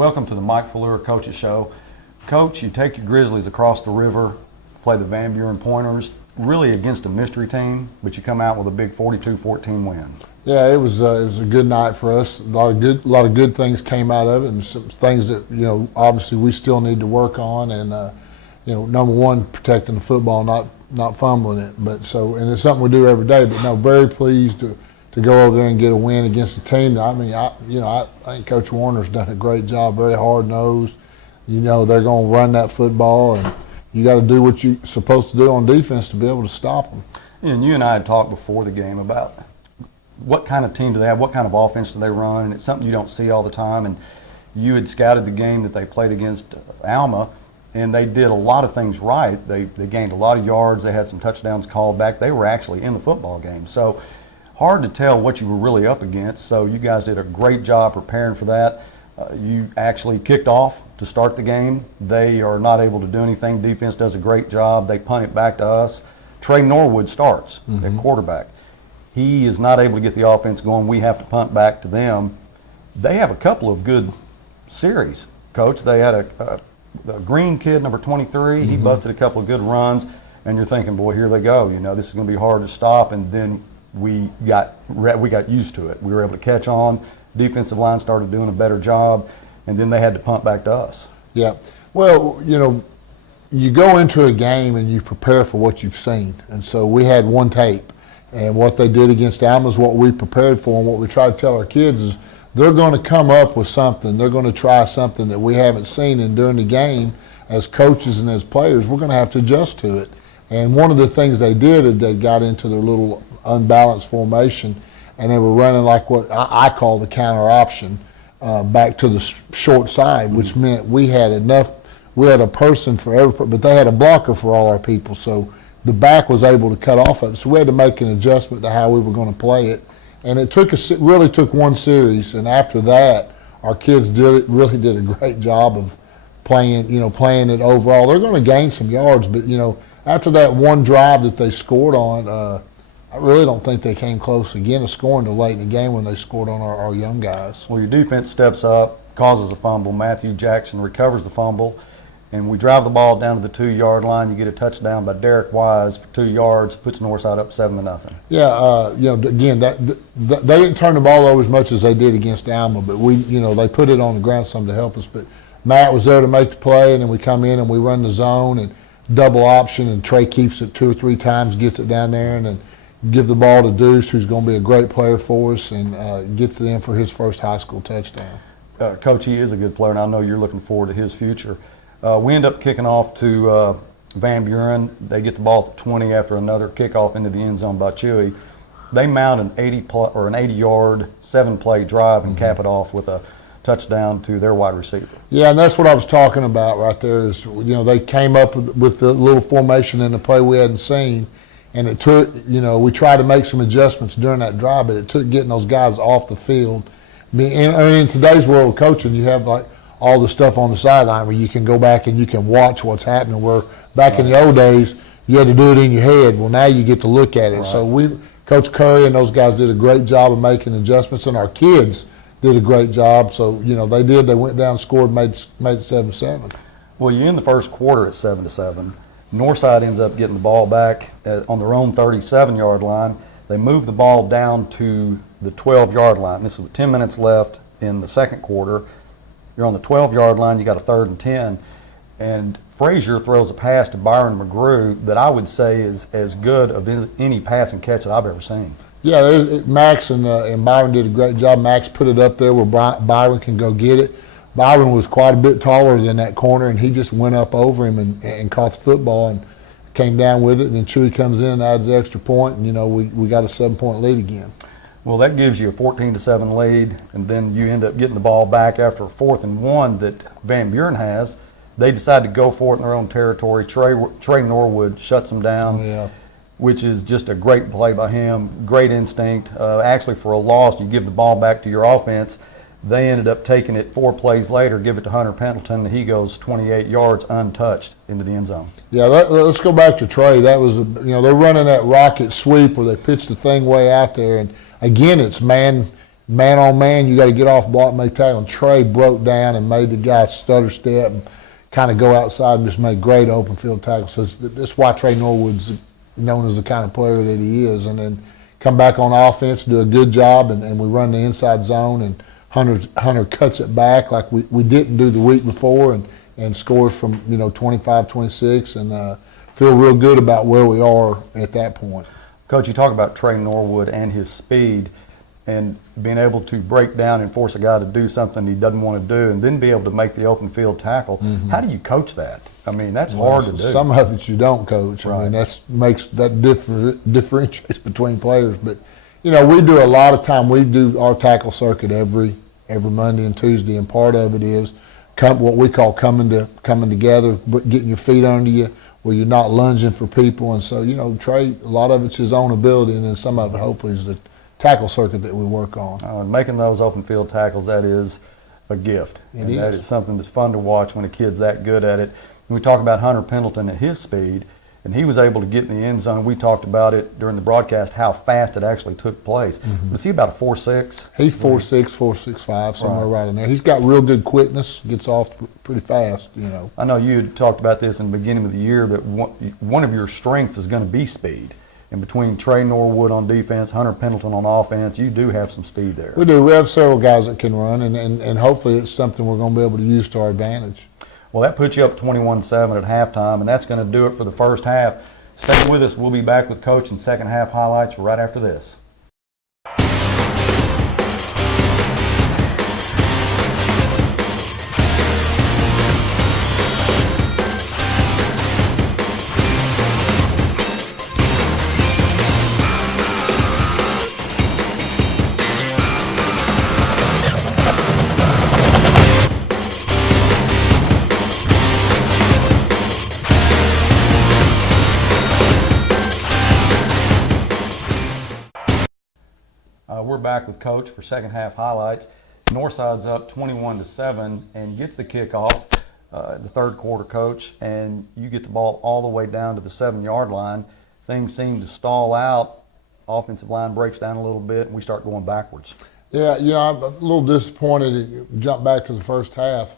Welcome to the Mike Falleur Coaches Show. Coach, you take your Grizzlies across the river, play the VanBuren Pointers, really against a mystery team, but you come out with a big 42-14 win. Yeah, it was a good night for us. A lot of good things came out of it, and some things that obviously we still need to work on. And number one, protecting the football, not fumbling it. And it's something we do every day. But no, very pleased to go over there and get a win against a team that, I think Coach Warner's done a great job, very hard-nosed. They're going to run that football, and you got to do what you're supposed to do on defense to be able to stop them. And you and I had talked before the game about what kind of team do they have, what kind of offense do they run, and it's something you don't see all the time. And you had scouted the game that they played against Alma, and they did a lot of things right. They gained a lot of yards. They had some touchdowns called back. They were actually in the football game. So hard to tell what you were really up against. So you guys did a great job preparing for that. You actually kicked off to start the game. They are not able to do anything. Defense does a great job. They punt it back to us. Trey Norwood starts at quarterback. He is not able to get the offense going. We have to punt back to them. They have a couple of good series, Coach. They had a green kid, number 23. He busted a couple of good runs, and you're thinking, boy, here they go. This is going to be hard to stop. And then we got used to it. We were able to catch on. Defensive line started doing a better job, and then they had to punt back to us. Yeah. Well, you go into a game and you prepare for what you've seen. And so we had one tape. And what they did against Alma is what we prepared for, and what we try to tell our kids is they're going to come up with something. They're going to try something that we haven't seen, and during the game, as coaches and as players, we're going to have to adjust to it. And one of the things they did is they got into their little unbalanced formation, and they were running like what I call the counter option back to the short side, which meant we had a person for every, but they had a blocker for all our people. So the back was able to cut off of it. So we had to make an adjustment to how we were going to play it. And it really took one series. And after that, our kids really did a great job of playing it overall. They're going to gain some yards, but, after that one drive that they scored on, I really don't think they came close again to scoring till late in the game when they scored on our young guys. Well, your defense steps up, causes a fumble. Matthew Jackson recovers the fumble, and we drive the ball down to the 2-yard line. You get a touchdown by Derek Wise for 2 yards, puts Northside up 7-0. Yeah, again, they didn't turn the ball over as much as they did against Alma, but they put it on the ground some to help us. But Matt was there to make the play, and then we come in and we run the zone and double option, and Trey keeps it 2 or 3 times, gets it down there, and then give the ball to Deuce, who's going to be a great player for us, and gets it in for his first high school touchdown. Coach, he is a good player, and I know you're looking forward to his future. We end up kicking off to Van Buren. They get the ball at the 20 after another kickoff into the end zone by Chewy. They mount an 80-yard, 7-play drive and cap it off with a touchdown to their wide receiver. Yeah, and that's what I was talking about right there is, they came up with the little formation in the play we hadn't seen, and it took, we tried to make some adjustments during that drive, but it took getting those guys off the field. In today's world of coaching, you have like all the stuff on the sideline where you can go back and you can watch what's happening, where back in the old days, you had to do it in your head. Well, now you get to look at it. Right. So Coach Curry and those guys did a great job of making adjustments, and our kids did a great job. So, they went down, scored, made it 7-7. Well, you end the first quarter at 7-7. Northside ends up getting the ball back on their own 37-yard line. They move the ball down to the 12-yard line. This is with 10 minutes left in the second quarter. You're on the 12-yard line. You got a 3rd and 10. And Frazier throws a pass to Byron McGrew that I would say is as good of any pass and catch that I've ever seen. Yeah, Max and Byron did a great job. Max put it up there where Byron can go get it. Byron was quite a bit taller than that corner, and he just went up over him and caught the football and came down with it. And then Chewy comes in and adds the extra point, and we got a 7-point lead again. Well, that gives you a 14-7 lead, and then you end up getting the ball back after a 4th and 1 that Van Buren has. They decide to go for it in their own territory. Trey Norwood shuts them down, which is just a great play by him, great instinct. Actually, for a loss, you give the ball back to your offense. They ended up taking it 4 plays later, give it to Hunter Pendleton, and he goes 28 yards untouched into the end zone. Yeah, let's go back to Trey. That was, they're running that rocket sweep where they pitch the thing way out there, and again, it's man man on man, you got to get off block, make tackle. And Trey broke down and made the guy stutter step and kind of go outside and just make great open field tackles. So that's why Trey Norwood's known as the kind of player that he is. And then come back on offense, do a good job, and we run the inside zone, and Hunter cuts it back like we didn't do the week before, and scores from 25, 26, and feel real good about where we are at that point. Coach, you talk about Trey Norwood and his speed and being able to break down and force a guy to do something he doesn't want to do and then be able to make the open field tackle. Mm-hmm. How do you coach that? I mean, that's hard to do. Some of it you don't coach. Right. I mean, that differentiates between players. But, we do a lot of time. We do our tackle circuit every Monday and Tuesday, and part of it is what we call coming together, getting your feet under you, where you're not lunging for people. And so, Trey, a lot of it's his own ability, and then some of it hopefully is the tackle circuit that we work on. Making those open field tackles, that is a gift. That is something that's fun to watch when a kid's that good at it. When we talk about Hunter Pendleton at his speed, and he was able to get in the end zone. We talked about it during the broadcast, how fast it actually took place. Mm-hmm. Was he about a 4.6? He's 4.6, 4.65, somewhere right in there. He's got real good quickness, gets off pretty fast, I know you had talked about this in the beginning of the year, that one of your strengths is going to be speed. And between Trey Norwood on defense, Hunter Pendleton on offense, you do have some speed there. We do. We have several guys that can run, and hopefully it's something we're going to be able to use to our advantage. Well, that puts you up 21-7 at halftime, and that's going to do it for the first half. Stay with us. We'll be back with Coach and second half highlights right after this. We're back with Coach for second half highlights. Northside's up 21-7 and gets the kickoff, the third quarter, Coach, and you get the ball all the way down to the 7-yard line. Things seem to stall out. Offensive line breaks down a little bit, and we start going backwards. Yeah, I'm a little disappointed. Jump back to the first half.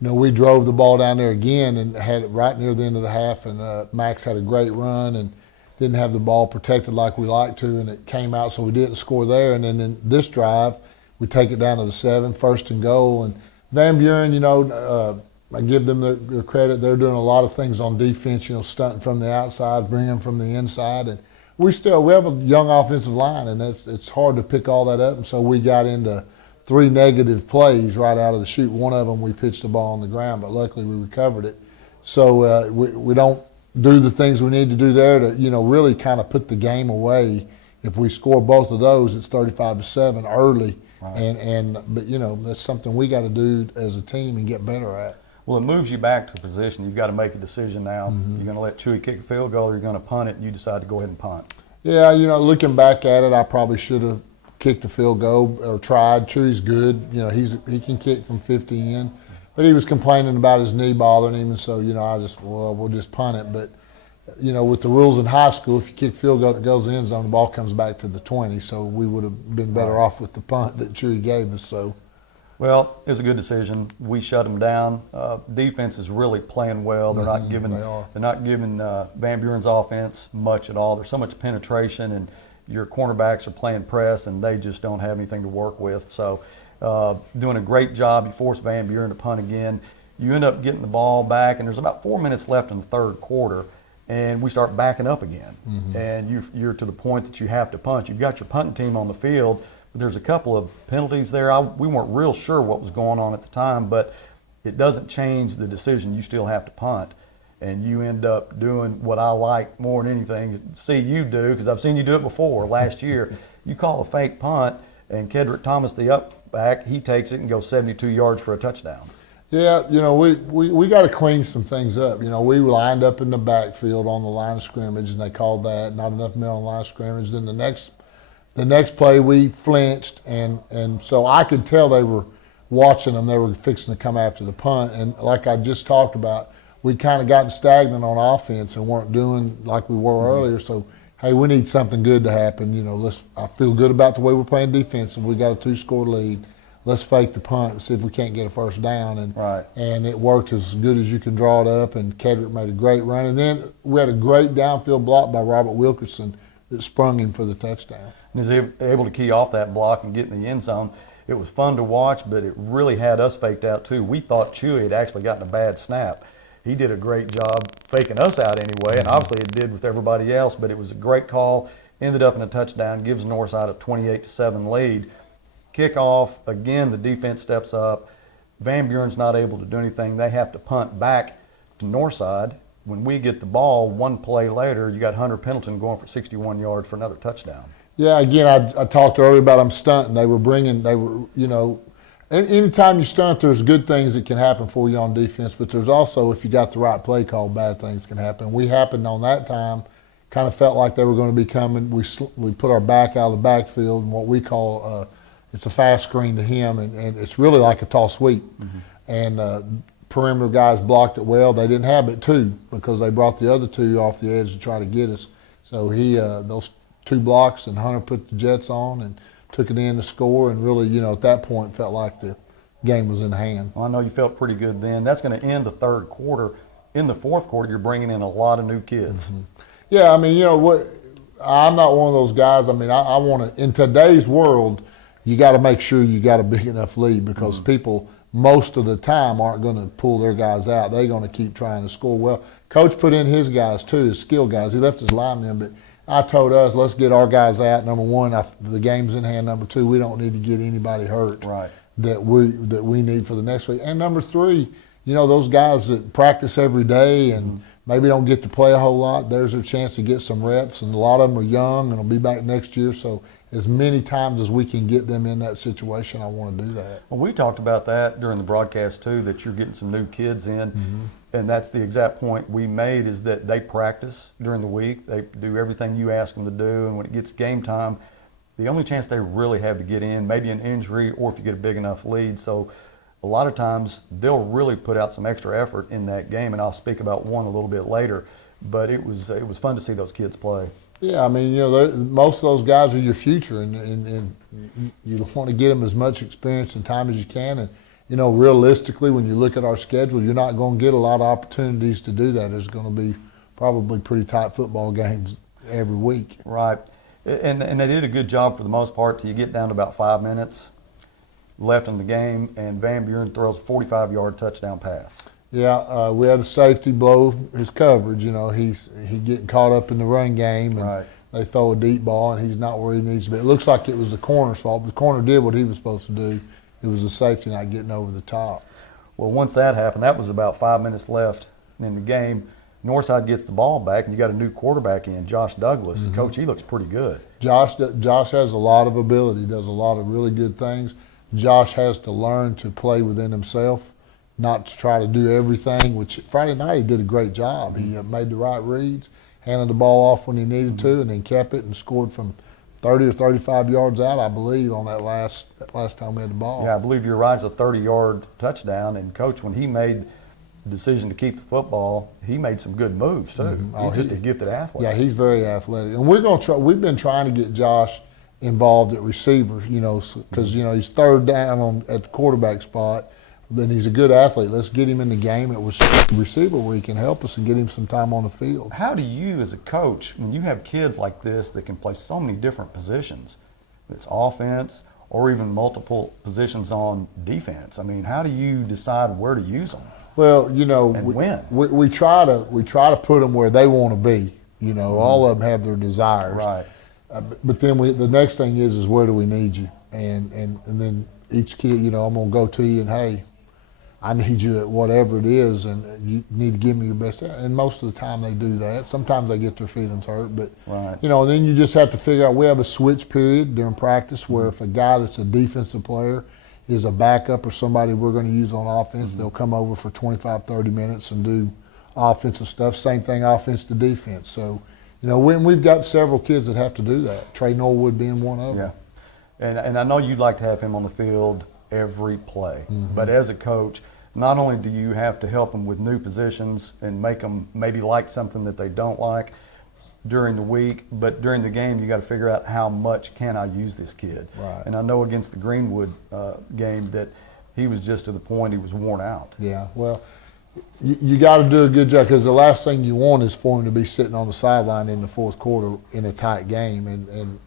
We drove the ball down there again and had it right near the end of the half, and Max had a great run and didn't have the ball protected like we like to, and it came out, so we didn't score there. And then in this drive, we take it down to the 7, 1st and goal. And Van Buren, I give them the credit. They're doing a lot of things on defense, stunting from the outside, bringing from the inside. And we have a young offensive line, and it's hard to pick all that up. And so we got into 3 negative plays right out of the chute. One of them, we pitched the ball on the ground, but luckily we recovered it. So we don't do the things we need to do there to, really kind of put the game away. If we score both of those, it's 35-7 early. Right. But that's something we got to do as a team and get better at. Well, it moves you back to a position. You've got to make a decision now. Mm-hmm. You're going to let Chewy kick a field goal, or you're going to punt it, and you decide to go ahead and punt. Yeah, looking back at it, I probably should have kicked the field goal or tried. Chewy's good. He can kick from 50 in. But he was complaining about his knee bothering him, and so, we'll just punt it. But, with the rules in high school, if you kick field goal that goes in the end zone, the ball comes back to the 20. So we would have been better off with the punt that Chewy gave us. So, well, it was a good decision. We shut them down. Defense is really playing well. They're not giving Van Buren's offense much at all. There's so much penetration, and your cornerbacks are playing press, and they just don't have anything to work with. So. Doing a great job. You force Van Buren to punt again. You end up getting the ball back, and there's about 4 minutes left in the third quarter, and we start backing up again. Mm-hmm. And you're to the point that you have to punt. You've got your punting team on the field, but there's a couple of penalties there. We weren't real sure what was going on at the time, but it doesn't change the decision. You still have to punt, and you end up doing what I like more than anything to see you do, because I've seen you do it before last year. You call a fake punt, and Kedrick Thomas, the up back, he takes it and goes 72 yards for a touchdown. Yeah, we got to clean some things up. We lined up in the backfield on the line of scrimmage, and they called that not enough men on the line of scrimmage. Then the next play we flinched, and so I could tell they were watching them. They were fixing to come after the punt, and like I just talked about, we kind of gotten stagnant on offense and weren't doing like we were earlier. So hey, we need something good to happen. I feel good about the way we're playing defense, and we got a 2-score lead. Let's fake the punt and see if we can't get a first down. And it worked as good as you can draw it up, and Kedrick made a great run. And then we had a great downfield block by Robert Wilkerson that sprung him for the touchdown. And he's able to key off that block and get in the end zone. It was fun to watch, but it really had us faked out too. We thought Chewy had actually gotten a bad snap. He did a great job faking us out anyway, and obviously it did with everybody else, but it was a great call. Ended up in a touchdown, gives Northside a 28-7 lead. Kickoff, again, the defense steps up. Van Buren's not able to do anything. They have to punt back to Northside. When we get the ball, one play later, you got Hunter Pendleton going for 61 yards for another touchdown. Yeah, again, I talked earlier about them stunting. Anytime you stunt, there's good things that can happen for you on defense, but there's also, if you got the right play call, bad things can happen. We happened on that time, kind of felt like they were going to be coming. We put our back out of the backfield, and what we call it's a fast screen to him, and it's really like a toss sweep. And perimeter guys blocked it well. They didn't have it too, because they brought the other two off the edge to try to get us. So those 2 blocks, and Hunter put the Jets on and took it in to score, and really, at that point felt like the game was in hand. Well, I know you felt pretty good then. That's going to end the third quarter. In the fourth quarter, you're bringing in a lot of new kids. Yeah, I mean, I'm not one of those guys. I mean, I want to, in today's world, you got to make sure you got a big enough lead, because people most of the time aren't going to pull their guys out. They're going to keep trying to score. Well, Coach put in his guys too, his skill guys. He left his linemen, but I told us, let's get our guys out. Number one, the game's in hand. Number two, we don't need to get anybody hurt that we need for the next week. And number three, those guys that practice every day and maybe don't get to play a whole lot, there's a chance to get some reps. And a lot of them are young and will be back next year. So as many times as we can get them in that situation, I want to do that. Well, we talked about that during the broadcast too, that you're getting some new kids in. And that's the exact point we made, is that they practice during the week. They do everything you ask them to do. And when it gets game time, the only chance they really have to get in, maybe an injury or if you get a big enough lead. So a lot of times they'll really put out some extra effort in that game. And I'll speak about one a little bit later. But it was fun to see those kids play. Yeah, I mean, most of those guys are your future, and you want to get them as much experience and time as you can. And realistically, when you look at our schedule, you're not going to get a lot of opportunities to do that. There's going to be probably pretty tight football games every week. Right. And they did a good job for the most part till you get down to about 5 minutes left in the game, and Van Buren throws a 45-yard touchdown pass. Yeah, we had a safety blow his coverage. He's getting caught up in the run game, and they throw a deep ball, and he's not where he needs to be. It looks like it was the corner's fault. The corner did what he was supposed to do. It was the safety not getting over the top. Well, once that happened, that was about 5 minutes left in the game. Northside gets the ball back, and you got a new quarterback in, Josh Douglas. And Coach, he looks pretty good. Josh has a lot of ability. He does a lot of really good things. Josh has to learn to play within himself, not to try to do everything, which Friday night he did a great job. He made the right reads, handed the ball off when he needed to, and then kept it and scored from 30 or 35 yards out, I believe, on that last time we had the ball. Yeah, I believe you're right. It's a 30-yard touchdown. And, Coach, when he made the decision to keep the football, he made some good moves, too. He's just a gifted athlete. Yeah, he's very athletic. And we've been trying to get Josh involved at receiver, because, he's third down at the quarterback spot. Then he's a good athlete. Let's get him in the game at receiver where he can help us and get him some time on the field. How do you, as a coach, when you have kids like this that can play so many different positions, it's offense or even multiple positions on defense, I mean, how do you decide where to use them? Well, we try to put them where they want to be. All of them have their desires. Right. But then the next thing is where do we need you? And then each kid, I'm going to go to you and, hey, I need you at whatever it is, and you need to give me your best. And most of the time they do that. Sometimes they get their feelings hurt, but and then you just have to figure out. We have a switch period during practice where if a guy that's a defensive player is a backup or somebody we're going to use on offense, they'll come over for 25, 30 minutes and do offensive stuff. Same thing, offense to defense. So, when we've got several kids that have to do that, Trey Norwood being one of them. Yeah, and I know you'd like to have him on the field every play, but as a coach, not only do you have to help them with new positions and make them maybe like something that they don't like, during the week, but during the game you got to figure out how much can I use this kid. Right. And I know against the Greenwood game that he was just to the point he was worn out. Yeah, well, you got to do a good job, because the last thing you want is for him to be sitting on the sideline in the fourth quarter in a tight game. And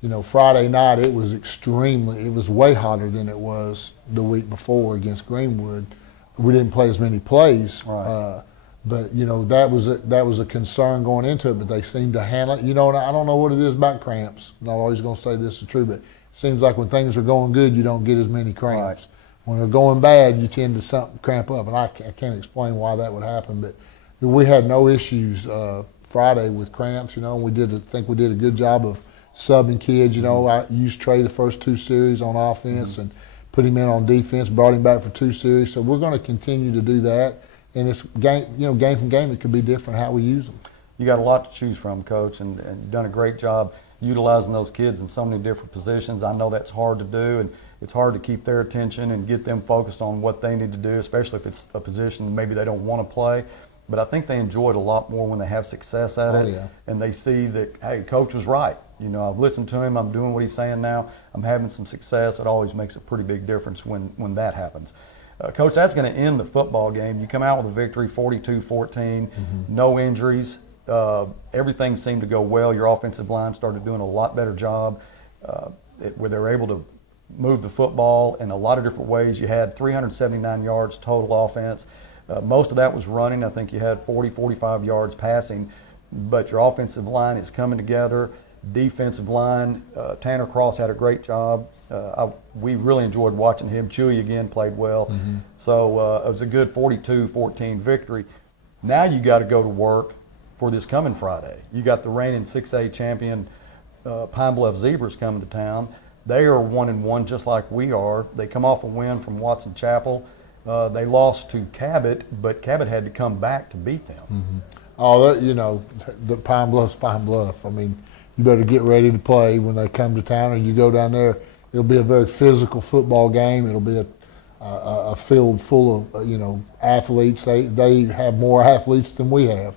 you know, Friday night it was way hotter than it was the week before against Greenwood. We didn't play as many plays. Right. But you know, that was a concern going into it. But they seemed to handle it. You know, and I don't know what it is about cramps. I'm not always going to say this is true, but it seems like when things are going good, you don't get as many cramps. Right. When they're going bad, you tend to cramp up, and I can't explain why that would happen. But we had no issues Friday with cramps. You know, I think we did a good job of subbing kids. You know, I used Trey the first 2 series on offense and put him in on defense. Brought him back for 2 series. So we're going to continue to do that. And it's game from game, it could be different how we use them. You got a lot to choose from, Coach, and you've done a great job utilizing those kids in so many different positions. I know that's hard to do, and it's hard to keep their attention and get them focused on what they need to do, especially if it's a position maybe they don't want to play. But I think they enjoy it a lot more when they have success at it, yeah. and they see that, hey, Coach was right. You know, I've listened to him. I'm doing what he's saying now. I'm having some success. It always makes a pretty big difference when that happens. Coach, that's going to end the football game. You come out with a victory, 42-14, no injuries. Everything seemed to go well. Your offensive line started doing a lot better job where they were able to move the football in a lot of different ways. You had 379 yards total offense. Most of that was running. I think you had 40, 45 yards passing. But your offensive line is coming together. Defensive line, Tanner Cross had a great job. We really enjoyed watching him. Chewy again played well. So it was a good 42-14 victory. Now you got to go to work for this coming Friday. You got the reigning 6A champion Pine Bluff Zebras coming to town. They are 1-1 just like we are. They come off a win from Watson Chapel. They lost to Cabot, but Cabot had to come back to beat them. Oh, you know, the Pine Bluff's Pine Bluff. I mean, you better get ready to play when they come to town, or you go down there. It'll be a very physical football game. It'll be a field full of athletes. They have more athletes than we have,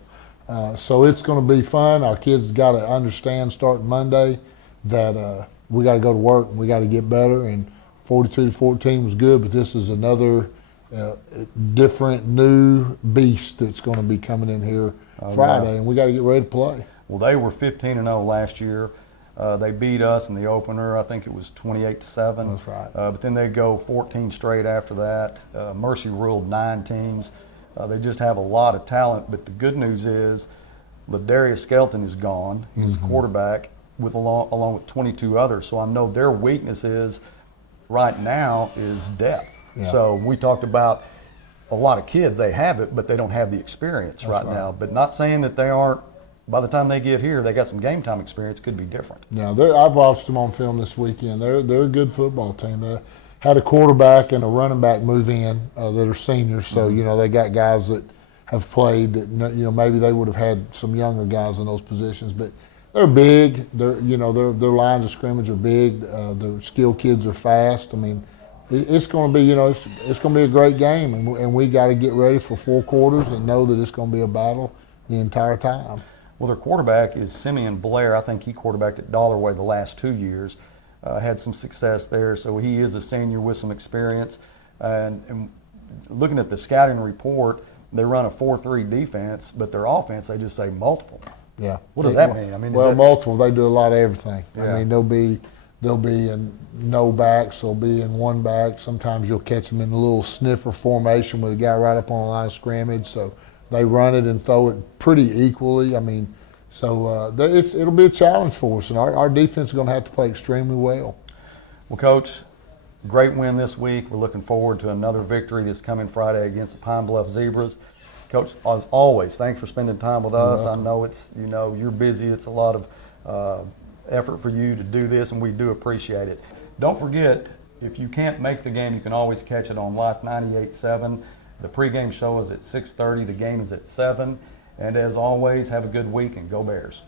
so it's going to be fun. Our kids got to understand starting Monday that we got to go to work and we got to get better. And 42-14 was good, but this is another different new beast that's going to be coming in here Friday, and we got to get ready to play. Well, they were 15-0 last year. They beat us in the opener. I think it was 28-7. That's right. But then they go 14 straight after that. Mercy ruled 9 teams. They just have a lot of talent. But the good news is, Ladarius Skelton is gone. He's quarterback along with 22 others. So I know their weakness is right now is depth. Yeah. So we talked about a lot of kids. They have it, but they don't have the experience right now. But not saying that they aren't. By the time they get here, they got some game time experience. Could be different. Now, I've watched them on film this weekend. They're a good football team. They had a quarterback and a running back move in that are seniors. So they got guys that have played that maybe they would have had some younger guys in those positions. But they're big. Their lines of scrimmage are big. Their skilled kids are fast. I mean, it's going to be it's going to be a great game, and we got to get ready for 4 quarters and know that it's going to be a battle the entire time. Well, their quarterback is Simeon Blair. I think he quarterbacked at Dollarway the last 2 years. Had some success there, so he is a senior with some experience. And looking at the scouting report, they run a 4-3 defense, but their offense, they just say multiple. Yeah. What does that mean? I mean, multiple. They do a lot of everything. Yeah. I mean, they'll be in no backs. They'll be in one back. Sometimes you'll catch them in a little sniffer formation with a guy right up on the line of scrimmage. So they run it and throw it pretty equally. I mean, so it'll be a challenge for us, and our defense is going to have to play extremely well. Well, Coach, great win this week. We're looking forward to another victory this coming Friday against the Pine Bluff Zebras. Coach, as always, thanks for spending time with us. I know you're busy. It's a lot of effort for you to do this, and we do appreciate it. Don't forget, if you can't make the game, you can always catch it on Life 98.7. The pregame show is at 6:30. The game is at 7. And as always, have a good week and go Bears.